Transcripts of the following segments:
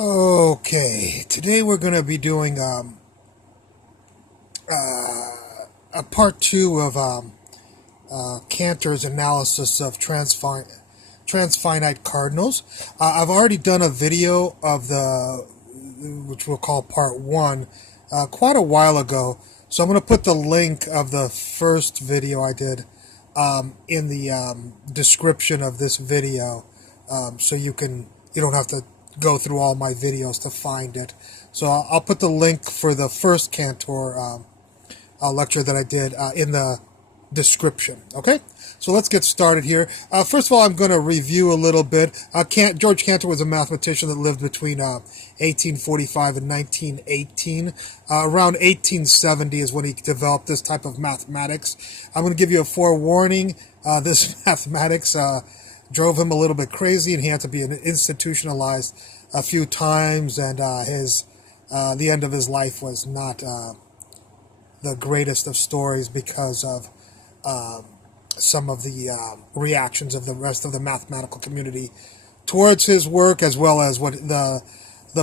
Okay, today we're going to be doing a part two of Cantor's analysis of transfinite cardinals. I've already done a video of which we'll call part one, quite a while ago. So I'm going to put the link of the first video I did in the description of this video, so you don't have to go through all my videos to find it. So I'll put the link for the first Cantor lecture that I did in the description. Okay, so let's get started here. First of all, I'm going to review a little bit. George Cantor was a mathematician that lived between 1845 and 1918. Around 1870 is when he developed this type of mathematics. I'm going to give you a forewarning. This mathematics drove him a little bit crazy, and he had to be institutionalized a few times, and the end of his life was not the greatest of stories because of some of the reactions of the rest of the mathematical community towards his work, as well as what the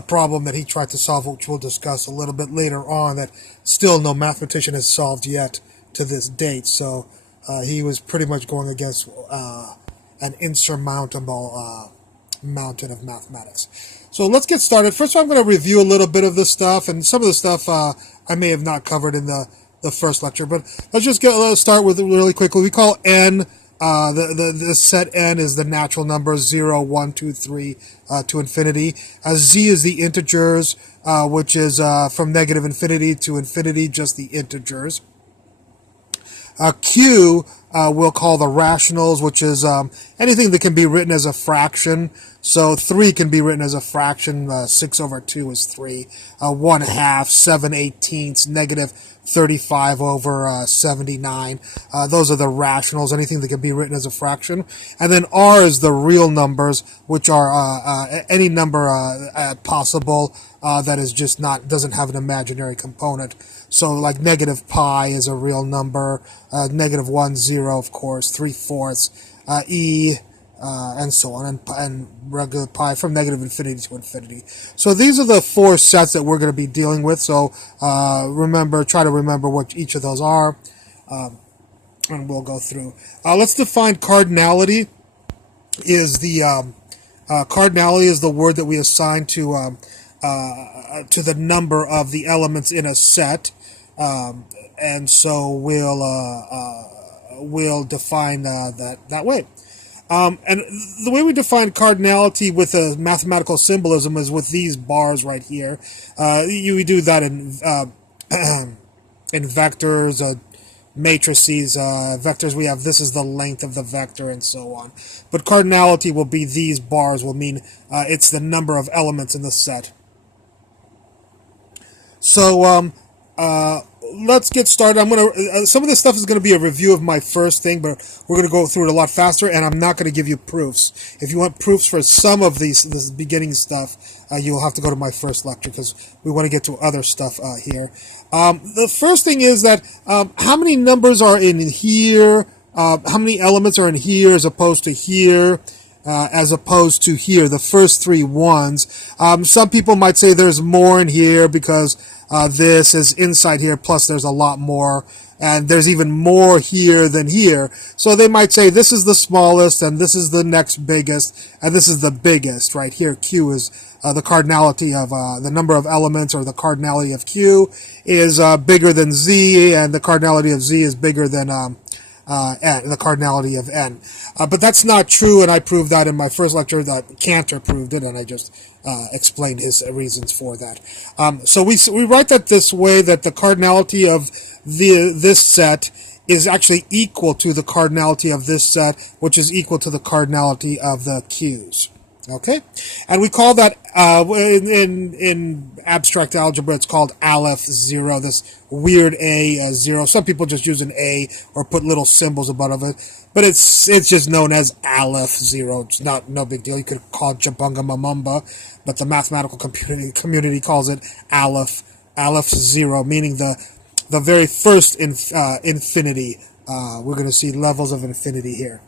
problem that he tried to solve, which we'll discuss a little bit later on, that still no mathematician has solved yet to this date. So he was pretty much going against an insurmountable mountain of mathematics. So let's get started. First of all, I'm going to review a little bit of this stuff, and some of the stuff I may have not covered in the first lecture, but let's start with it really quickly. We call n, the set n is the natural numbers 0, 1, 2, 3 to infinity. Z is the integers, which is from negative infinity to infinity, just the integers. Q we'll call the rationals, which is anything that can be written as a fraction. So 3 can be written as a fraction. 6 over 2 is 3. 1 half, 7/18, negative 35 over 79. Those are the rationals, anything that can be written as a fraction. And then R is the real numbers, which are any number possible that is just doesn't have an imaginary component. So like negative pi is a real number, negative 1, 0, of course, 3/4, e, and so on, and regular pi from negative infinity to infinity. So these are the 4 sets that we're going to be dealing with. So try to remember what each of those are, and we'll go through. Let's define cardinality. Cardinality is the word that we assign to the number of the elements in a set, and so we'll define that way. And the way we define cardinality with a mathematical symbolism is with these bars right here. We do that in in vectors, matrices, vectors. We have this is the length of the vector, and so on. But cardinality will be these bars. Will mean it's the number of elements in the set. So let's get started. I'm gonna some of this stuff is going to be a review of my first thing, but we're going to go through it a lot faster, and I'm not going to give you proofs. If you want proofs for some of this beginning stuff, you'll have to go to my first lecture, because we want to get to other stuff here. The first thing is that how many numbers are in here, how many elements are in here as opposed to here, as opposed to here, the first 3 ones. Some people might say there's more in here because this is inside here, plus there's a lot more, and there's even more here than here. So they might say this is the smallest, and this is the next biggest, and this is the biggest. Right here, Q is the cardinality of the number of elements, or the cardinality of Q is bigger than Z, and the cardinality of Z is bigger than n, the cardinality of n. But that's not true, and I proved that in my first lecture. That Cantor proved it, and I just explained his reasons for that. So we write that this way, that the cardinality of this set is actually equal to the cardinality of this set, which is equal to the cardinality of the Q's. Okay, and we call that in abstract algebra, it's called Aleph 0. This weird A 0. Some people just use an A or put little symbols above it, but it's just known as Aleph 0. It's no big deal. You could call it Jabunga Mamumba, but the mathematical community calls it Aleph 0, meaning the very first infinity. We're going to see levels of infinity here.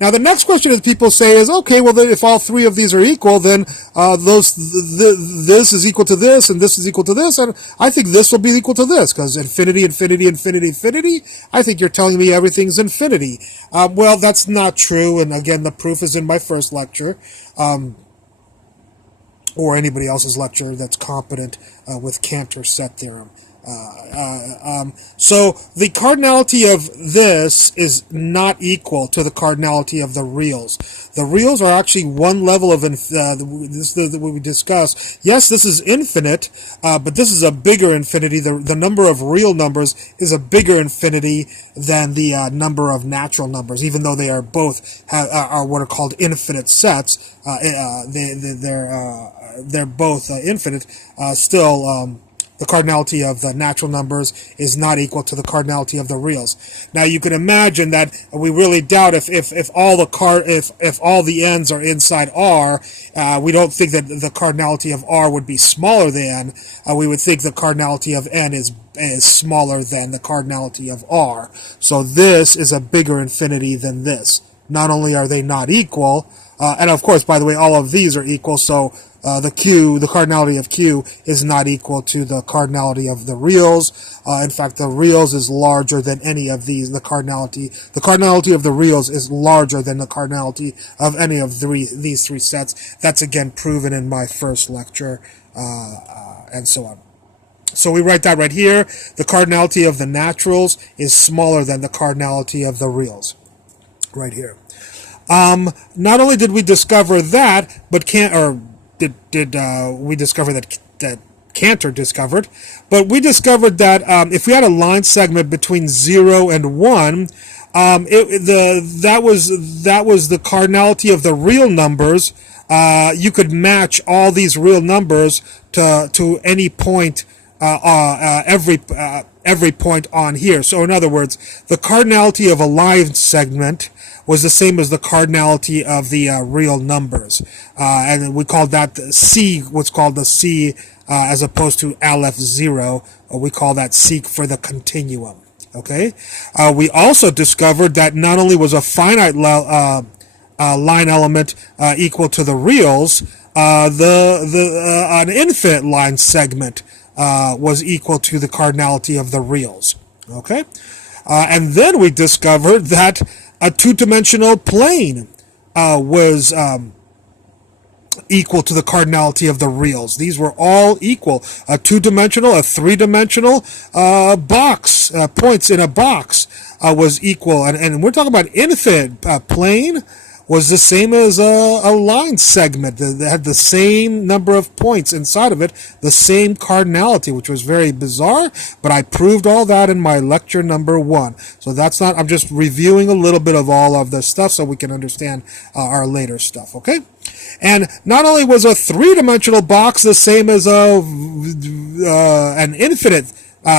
Now, the next question that people say is, okay, well, then if all three of these are equal, then this is equal to this, and this is equal to this, and I think this will be equal to this, because infinity, infinity, infinity, infinity, I think you're telling me everything's infinity. Well, that's not true, and again, the proof is in my first lecture, or anybody else's lecture that's competent with Cantor's set theorem. So the cardinality of this is not equal to the cardinality of the reals. The reals are actually one level of this that we discussed. Yes, this is infinite, but this is a bigger infinity. The number of real numbers is a bigger infinity than the number of natural numbers, even though they are both are what are called infinite sets. They're both infinite. Still. The cardinality of the natural numbers is not equal to the cardinality of the reals. Now you can imagine that we really doubt if all the n's are inside R, we don't think that the cardinality of R would be smaller than. We would think the cardinality of n is smaller than the cardinality of R. So this is a bigger infinity than this. Not only are they not equal, and of course, by the way, all of these are equal, so the cardinality of Q is not equal to the cardinality of the reals. In fact, the reals is larger than any of these. The cardinality of the reals is larger than the cardinality of any of these three sets. That's again proven in my first lecture, and so on. So we write that right here. The cardinality of the naturals is smaller than the cardinality of the reals. Right here. Not only did we discover that, but we discover that Cantor discovered, but we discovered that if we had a line segment between 0 and 1, that was the cardinality of the real numbers. You could match all these real numbers to any point, every point on here. So in other words, the cardinality of a line segment was the same as the cardinality of the real numbers. And we called that C, what's called the C, as opposed to Aleph 0. We call that C for the continuum. Okay? We also discovered that not only was a finite line element equal to the reals, an infinite line segment was equal to the cardinality of the reals. Okay? And then we discovered that a two-dimensional plane was equal to the cardinality of the reals. These were all equal. A two-dimensional, a three-dimensional box, points in a box was equal. And we're talking about infinite plane was the same as a line segment that had the same number of points inside of it, the same cardinality, which was very bizarre, but I proved all that in my lecture number 1. So that's not, I'm just reviewing a little bit of all of this stuff so we can understand our later stuff, okay? And not only was a three-dimensional box the same as an infinite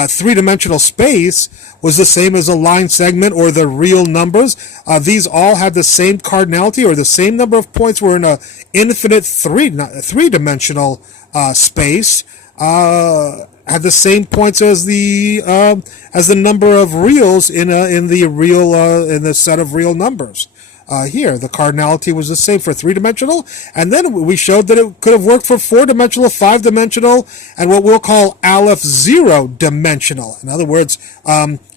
three-dimensional space was the same as a line segment or the real numbers. These all had the same cardinality, or the same number of points were in a infinite three-dimensional space. Had the same points as the number of reals in the set of real numbers. Here, the cardinality was the same for three-dimensional, and then we showed that it could have worked for four-dimensional, five-dimensional, and what we'll call Aleph 0-dimensional. In other words,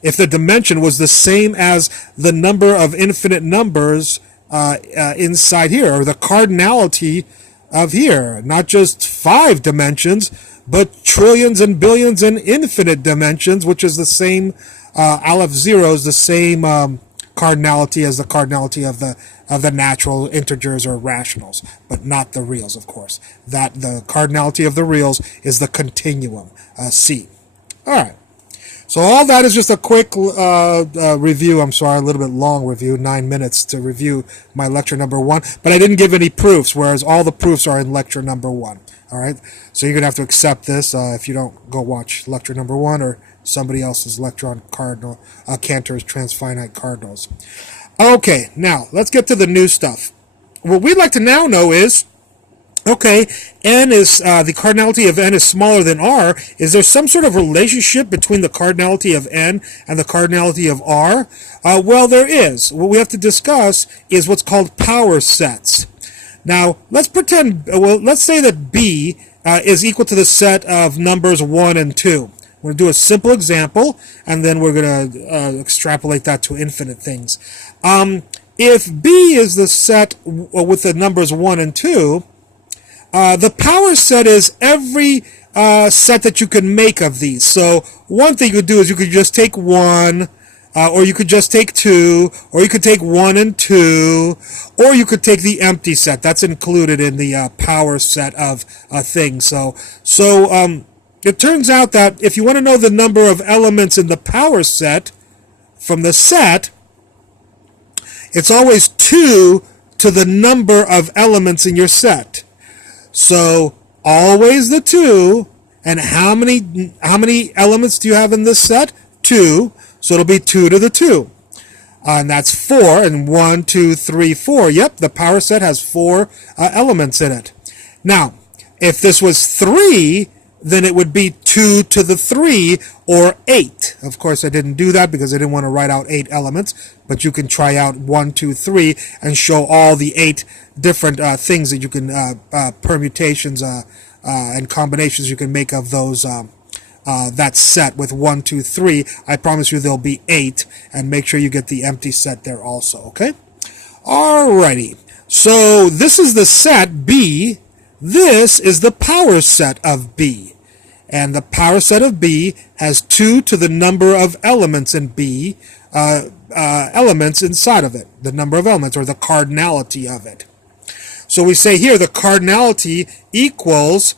if the dimension was the same as the number of infinite numbers inside here, or the cardinality of here, not just 5 dimensions, but trillions and billions and infinite dimensions, which is the same, Aleph 0 is the same cardinality as the cardinality of the natural integers or rationals, but not the reals, of course. That the cardinality of the reals is the continuum, C. All right. So all that is just a quick review. I'm sorry, a little bit long review, 9 minutes to review my lecture number 1. But I didn't give any proofs, whereas all the proofs are in lecture number 1. All right. So you're gonna have to accept this if you don't go watch lecture number 1 or somebody else's lecture on Cantor's Transfinite Cardinals. Okay, now let's get to the new stuff. What we'd like to now know is Okay, n is the cardinality of n is smaller than r. Is there some sort of relationship between the cardinality of n and the cardinality of r? Well, there is. What we have to discuss is what's called power sets. Now, let's pretend, well, let's say that b is equal to the set of numbers 1 and 2. We're going to do a simple example, and then we're going to extrapolate that to infinite things. If b is the set with the numbers 1 and 2, the power set is every set that you can make of these. So one thing you could do is you could just take 1, or you could just take 2, or you could take 1 and 2, or you could take the empty set. That's included in the power set of things. So it turns out that if you want to know the number of elements in the power set from the set, it's always 2 to the number of elements in your set. So always the 2, and how many elements do you have in this set? 2. So it'll be 2 to the 2. And that's 4, and 1, 2, 3, 4. Yep, the power set has 4 elements in it. Now, if this was 3, then it would be 2 to the 3, or 8. Of course, I didn't do that because I didn't want to write out 8 elements, but you can try out 1, 2, 3 and show all the 8 different things that you can, permutations and combinations you can make of those, that set with 1, 2, 3. I promise you there'll be 8, and make sure you get the empty set there also, okay? Alrighty, so this is the set B. This is the power set of B. And the power set of B has 2 to the number of elements in B, elements inside of it, the number of elements, or the cardinality of it. So we say here the cardinality equals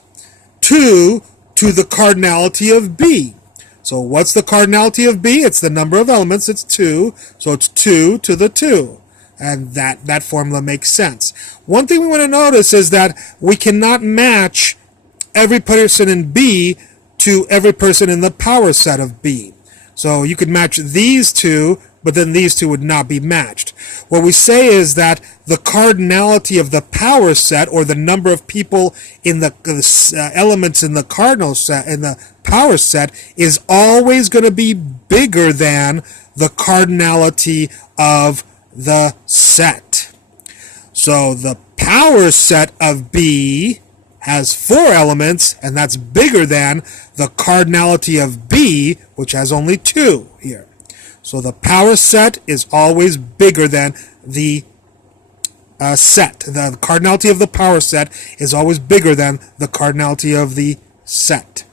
2 to the cardinality of B. So what's the cardinality of B? It's the number of elements, it's 2, so it's 2 to the 2. And that formula makes sense. One thing we want to notice is that we cannot match every person in B to every person in the power set of B. So you could match these two, but then these two would not be matched. What we say is that the cardinality of the power set, or the number of people in the elements in the cardinal set, in the power set, is always going to be bigger than the cardinality of the set. So the power set of B has 4 elements, and that's bigger than the cardinality of B, which has only 2 here. So the power set is always bigger than the set. The cardinality of the power set is always bigger than the cardinality of the set.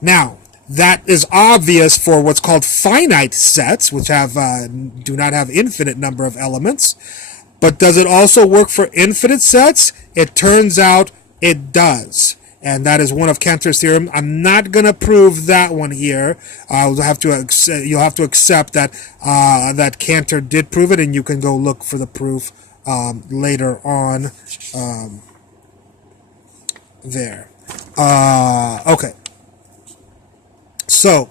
Now, that is obvious for what's called finite sets, which have do not have infinite number of elements. But does it also work for infinite sets? It turns out it does. And that is one of Cantor's theorem. I'm not going to prove that one here. You'll have to accept that that Cantor did prove it, and you can go look for the proof later on there. Okay. So,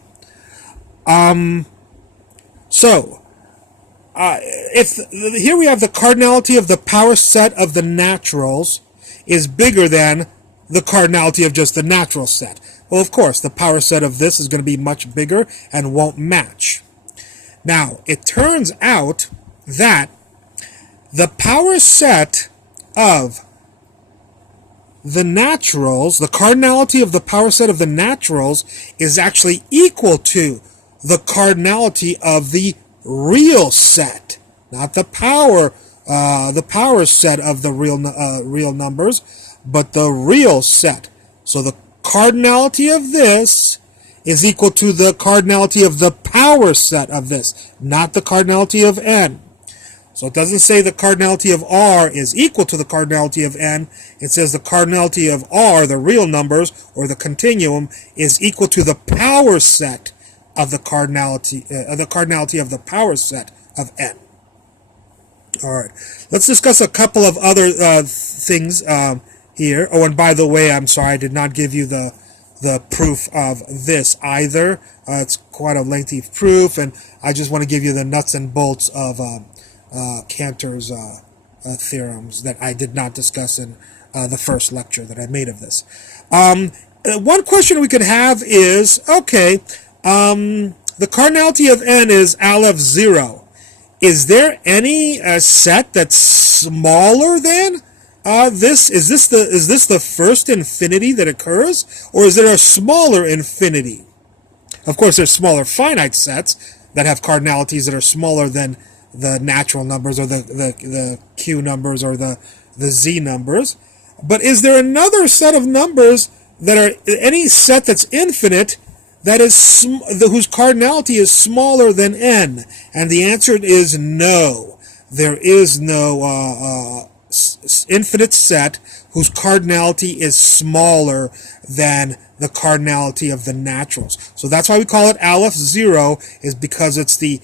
if here we have the cardinality of the power set of the naturals is bigger than the cardinality of just the natural set. Well, of course, the power set of this is going to be much bigger and won't match. Now, it turns out that the power set of the naturals, the cardinality of the power set of the naturals, is actually equal to the cardinality of the real set, not the power set of the real numbers, but the real set. So the cardinality of this is equal to the cardinality of the power set of this, not the cardinality of n. So it doesn't say the cardinality of r is equal to the cardinality of n. It says the cardinality of r, the real numbers, or the continuum, is equal to the power set of the cardinality of the power set of n. All right, let's discuss a couple of other things here. Oh, and by the way, I'm sorry, I did not give you the proof of this either. It's quite a lengthy proof, and I just want to give you the nuts and bolts of Cantor's theorems that I did not discuss in the first lecture that I made of this. One question we could have is, okay, the cardinality of n is Aleph 0. Is there any set that's smaller than this? Is this the first infinity that occurs, or is there a smaller infinity? Of course, there's smaller finite sets that have cardinalities that are smaller than the natural numbers or the Q numbers or the Z numbers. But is there another set of numbers that are any set that's infinite that is whose cardinality is smaller than n? And the answer is no. There is no infinite set whose cardinality is smaller than the cardinality of the naturals. So that's why we call it Aleph 0, is because it's it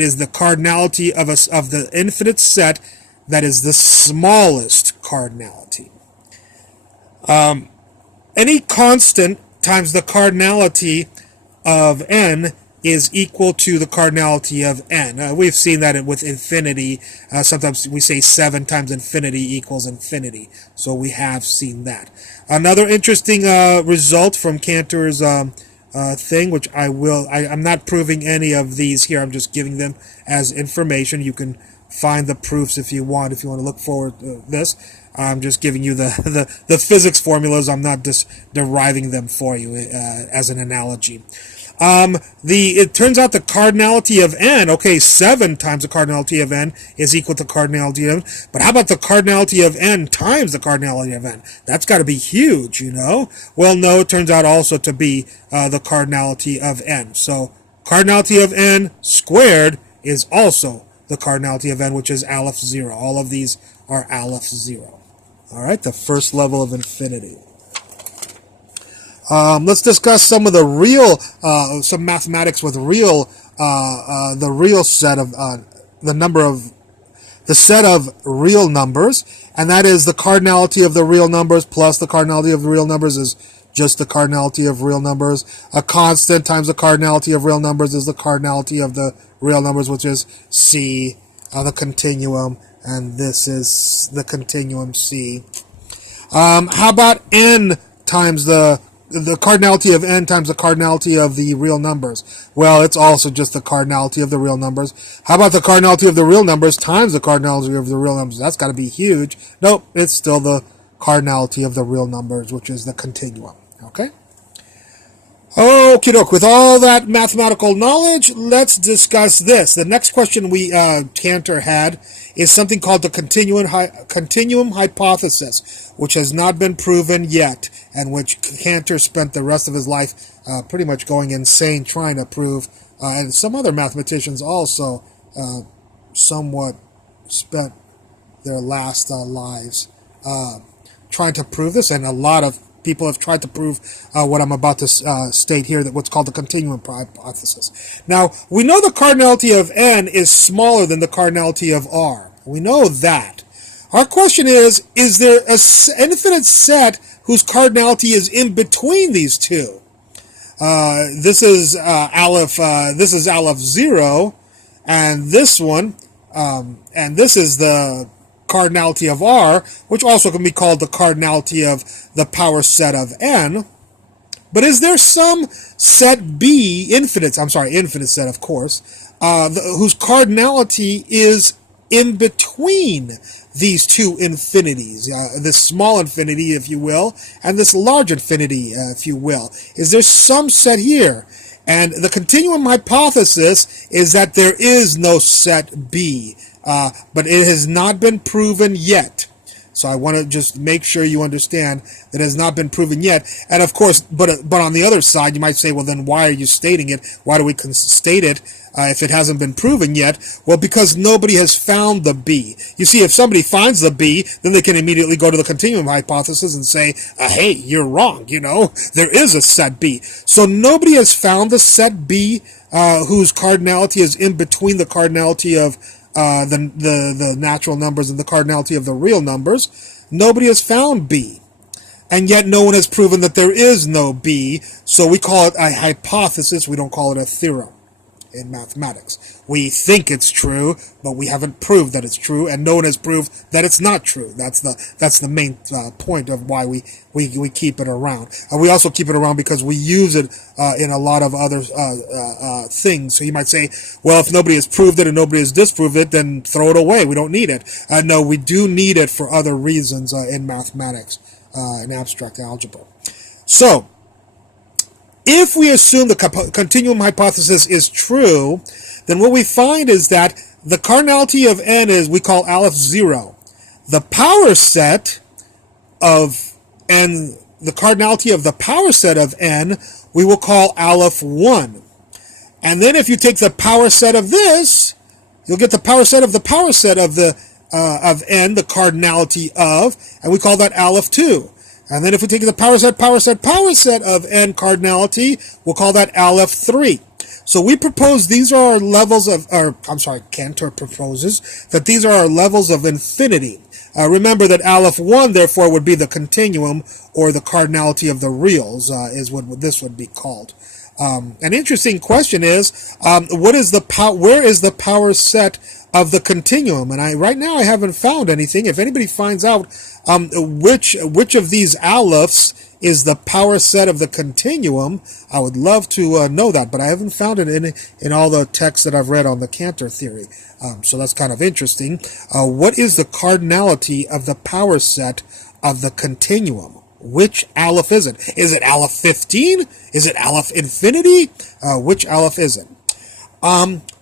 is the cardinality of the infinite set that is the smallest cardinality. Any constant times the cardinality of n is equal to the cardinality of n. We've seen that with infinity. Sometimes we say 7 times infinity equals infinity. So we have seen that. Another interesting result from Cantor's thing, which I'm not proving any of these here. I'm just giving them as information. You can find the proofs if you want to look forward to this. I'm just giving you the physics formulas. I'm not just deriving them for you as an analogy. It turns out the cardinality of n, okay, 7 times the cardinality of n is equal to cardinality of n, but how about the cardinality of n times the cardinality of n? That's got to be huge, you know? Well, no, it turns out also to be the cardinality of n. So cardinality of n squared is also the cardinality of n, which is Aleph 0. All of these are Aleph 0. All right, the first level of infinity. Let's discuss some of the real, some mathematics with real, the real set of the set of real numbers, and that is the cardinality of the real numbers plus the cardinality of the real numbers is just the cardinality of real numbers. A constant times the cardinality of real numbers is the cardinality of the real numbers, which is C, the continuum, and this is the continuum C. How about n times the cardinality of n times the cardinality of the real numbers? Well, it's also just the cardinality of the real numbers. How about the cardinality of the real numbers times the cardinality of the real numbers? That's got to be huge. Nope, it's still the cardinality of the real numbers, which is the continuum. Okay? Okie doke. With all that mathematical knowledge, let's discuss this. The next question Cantor had is something called the continuum hypothesis, which has not been proven yet, and which Cantor spent the rest of his life pretty much going insane trying to prove, and some other mathematicians also somewhat spent their last lives trying to prove this, and a lot of people have tried to prove what I'm about to state here, that what's called the continuum hypothesis. Now, we know the cardinality of n is smaller than the cardinality of r. We know that. Our question is there an infinite set whose cardinality is in between these two? This is Aleph 0, and this one, and this is the cardinality of r, which also can be called the cardinality of the power set of n. But is there some set B, infinite set, of course, whose cardinality is in between these two infinities, this small infinity, if you will, and this large infinity, if you will? Is there some set here? And the continuum hypothesis is that there is no set B, but it has not been proven yet. So I want to just make sure you understand that it has not been proven yet. And of course, but on the other side, you might say, well, then why are you stating it? Why do we state it if it hasn't been proven yet? Well, because nobody has found the B. You see, if somebody finds the B, then they can immediately go to the continuum hypothesis and say, hey, you're wrong. You know, there is a set B. So nobody has found the set B whose cardinality is in between the cardinality of the natural numbers and the cardinality of the real numbers. Nobody has found B. And yet no one has proven that there is no B, so we call it a hypothesis, we don't call it a theorem. in mathematics. We think it's true, but we haven't proved that it's true, and no one has proved that it's not true. That's the main point of why we keep it around. We also keep it around because we use it in a lot of other things. So you might say, well, if nobody has proved it and nobody has disproved it, then throw it away. We don't need it. No, we do need it for other reasons in mathematics, in abstract algebra. So, if we assume the continuum hypothesis is true, then what we find is that the cardinality of n is, we call aleph 0. The power set of n, the cardinality of the power set of n, we will call aleph 1. And then if you take the power set of this, you'll get the power set of the power set of the of n, the cardinality of, and we call that aleph 2. And then if we take the power set of n cardinality, we'll call that aleph 3. So we propose these are our levels of, Cantor proposes that these are our levels of infinity. Remember that aleph 1, therefore, would be the continuum, or the cardinality of the reals, is what this would be called. An interesting question is, where is the power set of the continuum? And right now I haven't found anything. If anybody finds out which of these alephs is the power set of the continuum, I would love to know that, but I haven't found it in all the texts that I've read on the Cantor theory. So that's kind of interesting. What is the cardinality of the power set of the continuum? Which aleph is it? Is it aleph 15? Is it aleph infinity? Which aleph is it?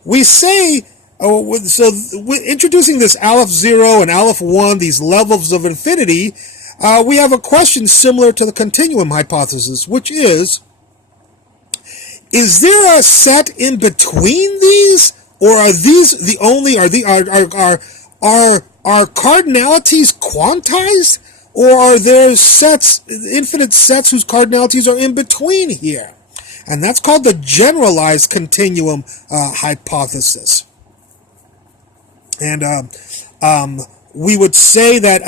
We say, introducing this aleph 0 and aleph 1, these levels of infinity, we have a question similar to the continuum hypothesis, which is there a set in between these, or are these the only, are cardinalities quantized, or are there sets, infinite sets whose cardinalities are in between here? And that's called the generalized continuum hypothesis. And we would say that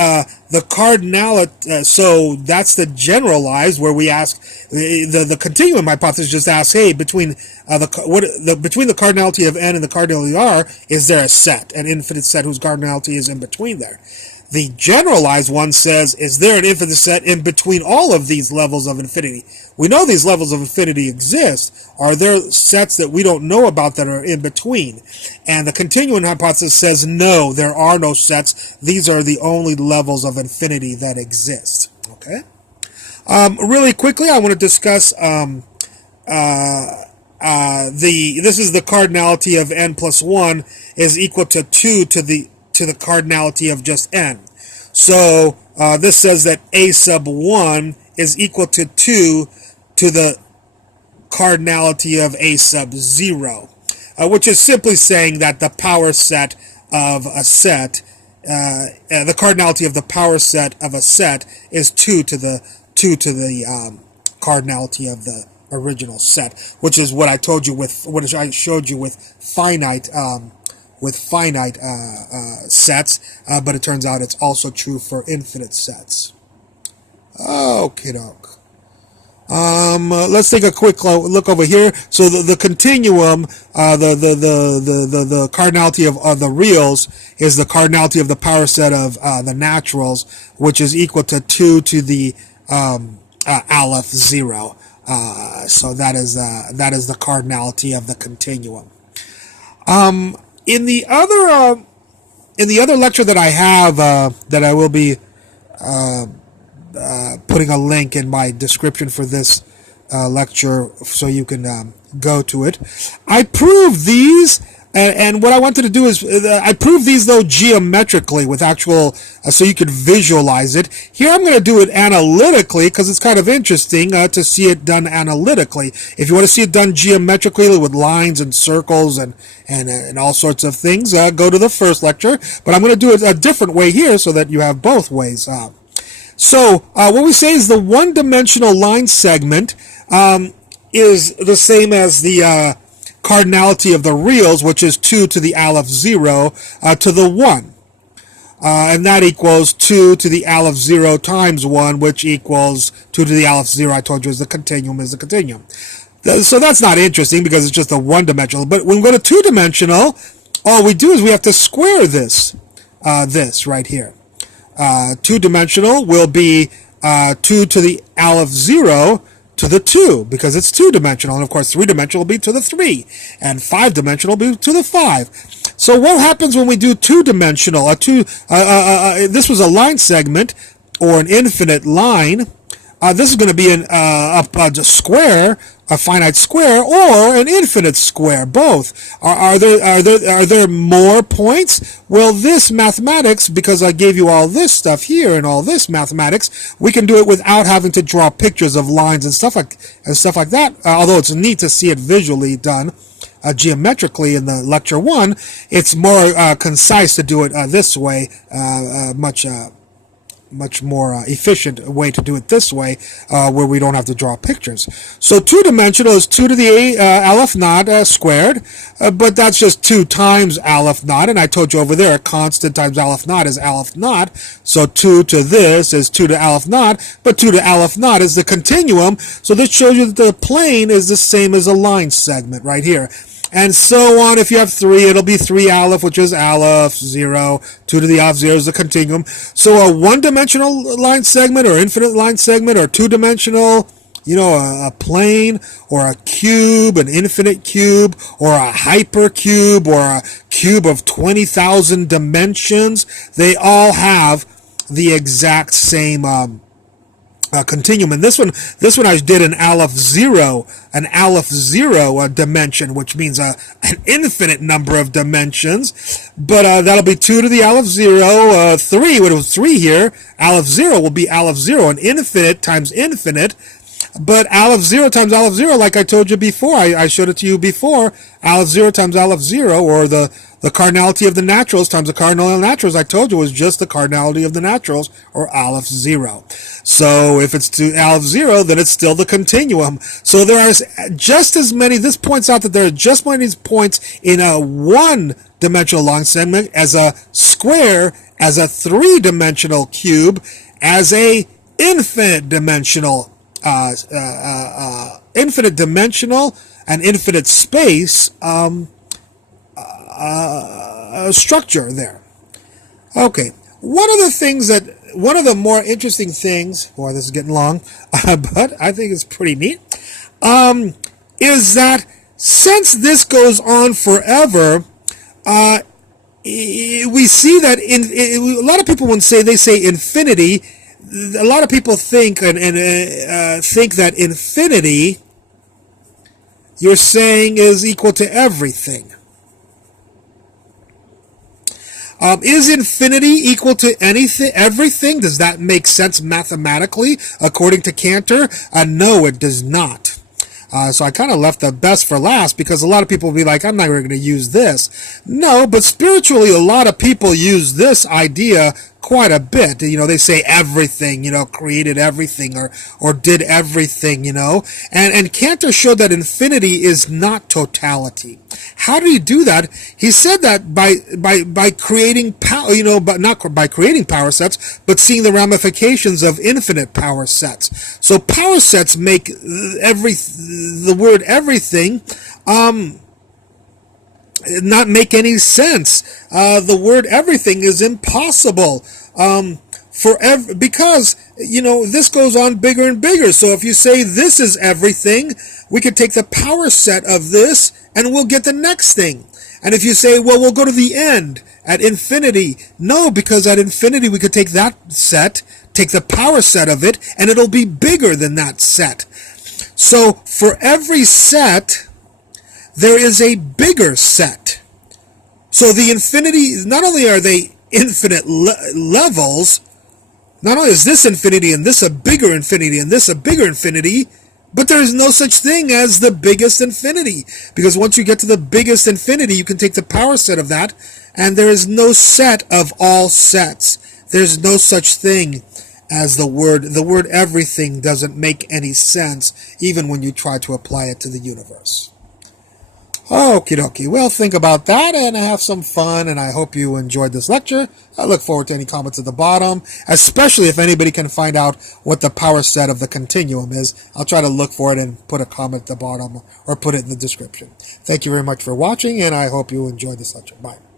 the cardinality, so that's the generalized, where we ask, the continuum hypothesis just asks, hey, between the cardinality of n and the cardinality of r, is there a set, an infinite set whose cardinality is in between there? The generalized one says, is there an infinite set in between all of these levels of infinity? We know these levels of infinity exist. Are there sets that we don't know about that are in between? And the continuum hypothesis says, no, there are no sets. These are the only levels of infinity that exist. Okay? Really quickly, I want to discuss this is the cardinality of n plus 1 is equal to 2 to the cardinality of just n. So this says that a sub 1 is equal to 2 to the cardinality of a sub 0, which is simply saying that the power set of a set, the cardinality of the power set of a set is 2 to the cardinality of the original set, which is what I told you with, what I showed you with finite sets, but it turns out it's also true for infinite sets. Okay, doke. Let's take a quick look over here. So the continuum, the cardinality of the reals is the cardinality of the power set of the naturals, which is equal to 2 to the aleph 0. So that is the cardinality of the continuum. In the other lecture that I have, that I will be putting a link in my description for this lecture, so you can go to it. I proved these, and what I wanted to do is I proved these though geometrically with actual, so you could visualize it. Here I'm going to do it analytically because it's kind of interesting to see it done analytically. If you want to see it done geometrically with lines and circles and all sorts of things, go to the first lecture. But I'm going to do it a different way here so that you have both ways. So what we say is the one-dimensional line segment is the same as the cardinality of the reals, which is 2 to the aleph 0 to the 1. And that equals 2 to the aleph 0 times 1, which equals 2 to the aleph 0. I told you is the continuum. So that's not interesting because it's just a one-dimensional. But when we go to two-dimensional, all we do is we have to square this, this right here. Two-dimensional will be 2 to the aleph 0 to the 2 because it's two-dimensional. And of course, three-dimensional will be to the 3. And five-dimensional will be to the 5. So what happens when we do two-dimensional? This was a line segment or an infinite line. This is going to be a square, a finite square, or an infinite square. Both. Are there more points? Well, this mathematics, because I gave you all this stuff here and all this mathematics, we can do it without having to draw pictures of lines and stuff like that. Although it's neat to see it visually done. Geometrically in the lecture 1, it's more concise to do it this way, much more efficient way to do it this way, where we don't have to draw pictures. So two-dimensional is 2 to the aleph naught squared, but that's just 2 times aleph naught, and I told you over there, constant times aleph naught is aleph naught, so 2 to this is 2 to aleph naught, but 2 to aleph naught is the continuum, so this shows you that the plane is the same as a line segment right here. And so on. If you have 3, it'll be 3 aleph, which is aleph 0. 2 to the aleph 0 is the continuum. So a one-dimensional line segment or infinite line segment or two-dimensional, a plane or a cube, an infinite cube, or a hypercube, or a cube of 20,000 dimensions, they all have the exact same continuum. And this one I did an aleph 0 dimension, which means an infinite number of dimensions. But that'll be 2 to the aleph 0, 3, when it was 3 here, aleph 0 will be aleph 0, and infinite times infinite. But aleph 0 times aleph 0, like I told you before, I showed it to you before, aleph 0 times aleph 0, or the cardinality of the naturals times the cardinality of the naturals, I told you was just the cardinality of the naturals, or aleph 0. So if it's to aleph 0, then it's still the continuum. So there are just as many, this points out that there are just as many points in a one-dimensional line segment as a square, as a three-dimensional cube, as a infinite dimensional and infinite space structure there. Okay, one of the more interesting things, boy, this is getting long, but I think it's pretty neat, is that since this goes on forever, we see that a lot of people, when they say infinity, a lot of people think think that infinity, you're saying, is equal to everything. Is infinity equal to anything, everything? Does that make sense mathematically, according to Cantor? No, it does not. So I kind of left the best for last, because a lot of people will be like, I'm not going to use this. No, but spiritually, a lot of people use this idea quite a bit. They say everything, created everything, or did everything, and Cantor showed that infinity is not totality. How did he do that? He said that by creating power, but not by creating power sets, but seeing the ramifications of infinite power sets. So power sets make the word everything not make any sense. The word everything is impossible. Because this goes on bigger and bigger. So if you say this is everything, we could take the power set of this and we'll get the next thing. And if you say, well, we'll go to the end at infinity, no, because at infinity we could take that set, take the power set of it, and it'll be bigger than that set. So for every set, there is a bigger set. So the infinity, not only are they infinite levels, not only is this infinity and this a bigger infinity and this a bigger infinity, but there is no such thing as the biggest infinity. Because once you get to the biggest infinity, you can take the power set of that, and there is no set of all sets. There's no such thing as the word everything doesn't make any sense, even when you try to apply it to the universe. Okie dokie. Well, think about that and have some fun, and I hope you enjoyed this lecture. I look forward to any comments at the bottom, especially if anybody can find out what the power set of the continuum is. I'll try to look for it and put a comment at the bottom or put it in the description. Thank you very much for watching, and I hope you enjoyed this lecture. Bye.